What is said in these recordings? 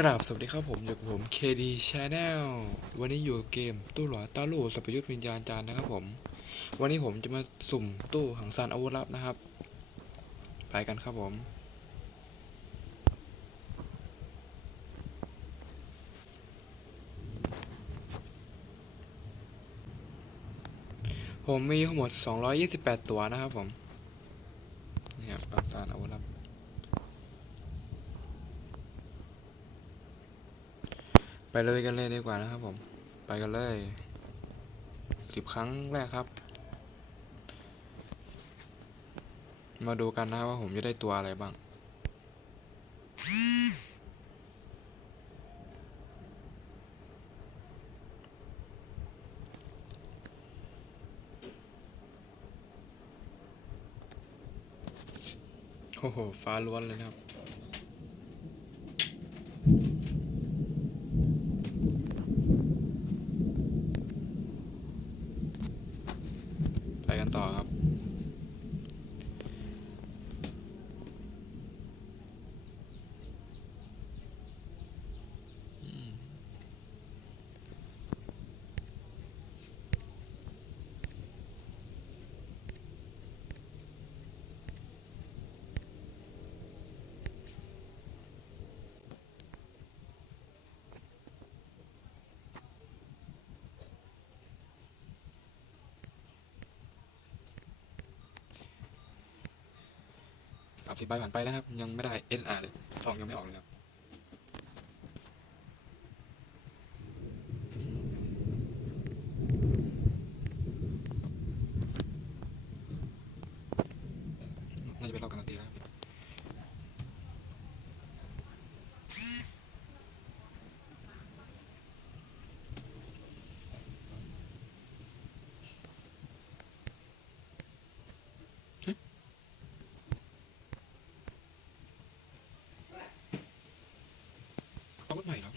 กราบสวัสดีครับผมอยู่กับผม KD Channel วันนี้อยู่กับเกมตู้หลอตาลู่สัพยุทธวิญญาณจารย์นะครับผม วันนี้ผมจะมาสุ่มตู้หังซานอาวุธลับนะครับ ไปกันครับผม ผมมีทั้งหมด 228 ตัวนะครับผม นี่ครับหังซานอาวุธลับ ไปเลยกันเลยดีกว่านะครับผม ไปกันเลยสิบครั้งแรกครับ มาดูกันนะว่าผมจะได้ตัวอะไรบ้าง โอ้โห ฟ้าล้วนเลยนะครับ สิบใบผ่านไปแล้วครับ ยังไม่ได้ NR เลยทองยังไม่ออกเลยครับน่าจะเป็นรอบการันตีแล้วครับอาวุธใหม่แล้ว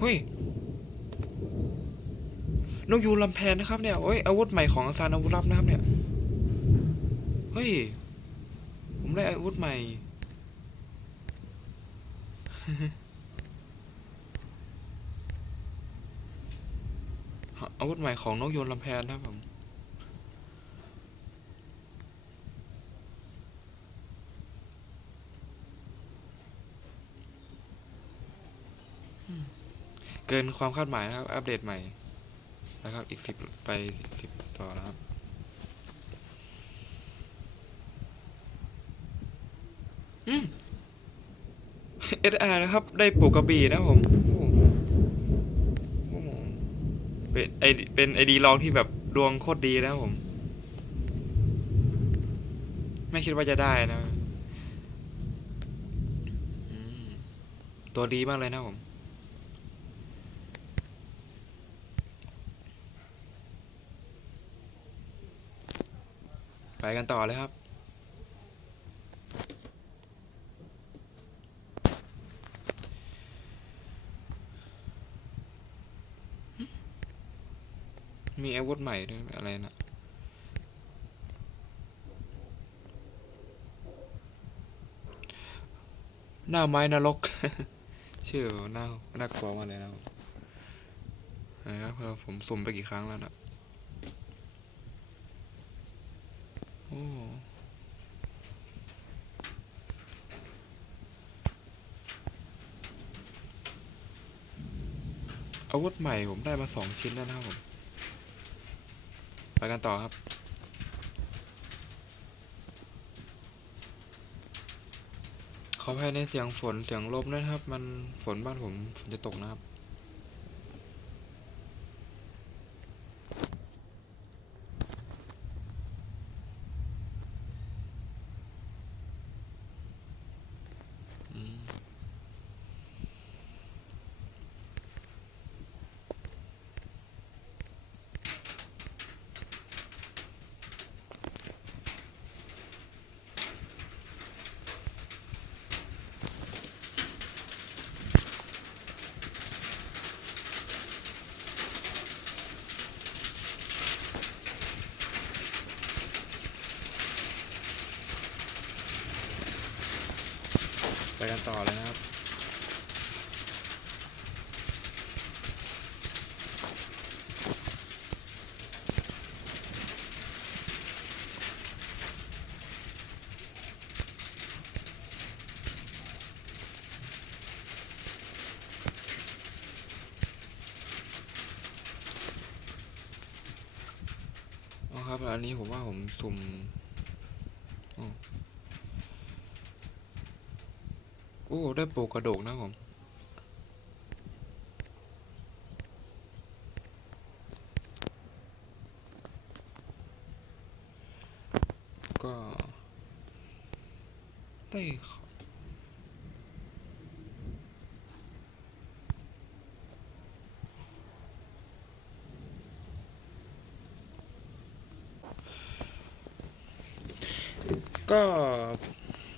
เฮ้ยนกยูงลำแพนนะครับเนี่ยโอ้ยอาวุธใหม่ของอาซานอาวุธลับนะครับเนี่ยเฮ้ยผมได้อาวุธใหม่ อาวุธใหม่ของนกโยนลำแพนนะครับผม เกินความคาดหมายนะครับ อัปเดตใหม่นะครับ อีกสิบไปสิบต่อนะครับเอืม SR นะครับ ได้ปกกระบี่นะผมโอ้โหเป็นไอเป็นไอดีลองที่แบบดวงโคตรดีนะผม ไม่คิดว่าจะได้นะตัวดีมากเลยนะผม ไปกันต่อเลยครับมีอาวุธใหม่ด้วยอะไรนะหน้าไม้นรก ชื่อหน้าน่ากลัวมากเลยนะครับนะครับผมสุ่มไปกี่ครั้งแล้วนะโอ้ อาวุธใหม่ผมได้มาสองชิ้นแล้วนะครับผม ไปกันต่อครับ ขออภัยในเสียงฝนเสียงลมด้วยนะครับ มันฝนบ้านผมฝนจะตกนะครับ อืม อ ไปกันต่อเลยนะครับ อ๋อครับ อันนี้ผมว่าผมสุ่มอ๋อ โอ้ ได้โปกกระโดกนะผมก็ได้ก็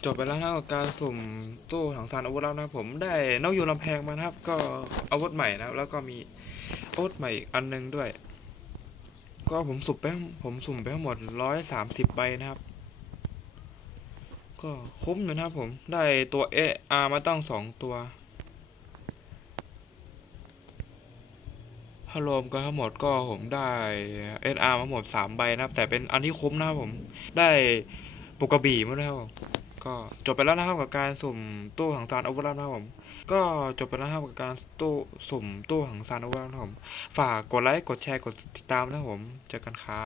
จบไปแล้วนะครับกับการสุ่มตู้ถังซานอาวุธแล้วนะครับผมได้นกยูงลำแพงมานะครับ ก็อาวุธใหม่นะครับ แล้วก็มีอาวุธใหม่อีกอันหนึงด้วย ก็ผมสุ่มไปผมสุ่มไปทั้งหมดร้อยสามสิบใบนะครับ ก็คุ้มอยู่นะครับผมได้ตัวเออามาตั้งสองตัวถ้ารวมกันทั้งหมดก็ผมได้เออามาหมดสามใบนะครับ แต่เป็นอันที่คุ้มนะครับผมได้ปกกระบี่มาด้วครับ ก็จบไปแล้วนะครับกับการสุ่มตู้หังซานอเวอร์ลัมนะครับผม ก็จบไปแล้วนะครับกับการตู้สุ่มตู้หังซานอเวอร์ลัมนะครับผม ฝากกดไลค์กดแชร์กดติดตามนะครับผม เจอกันครับ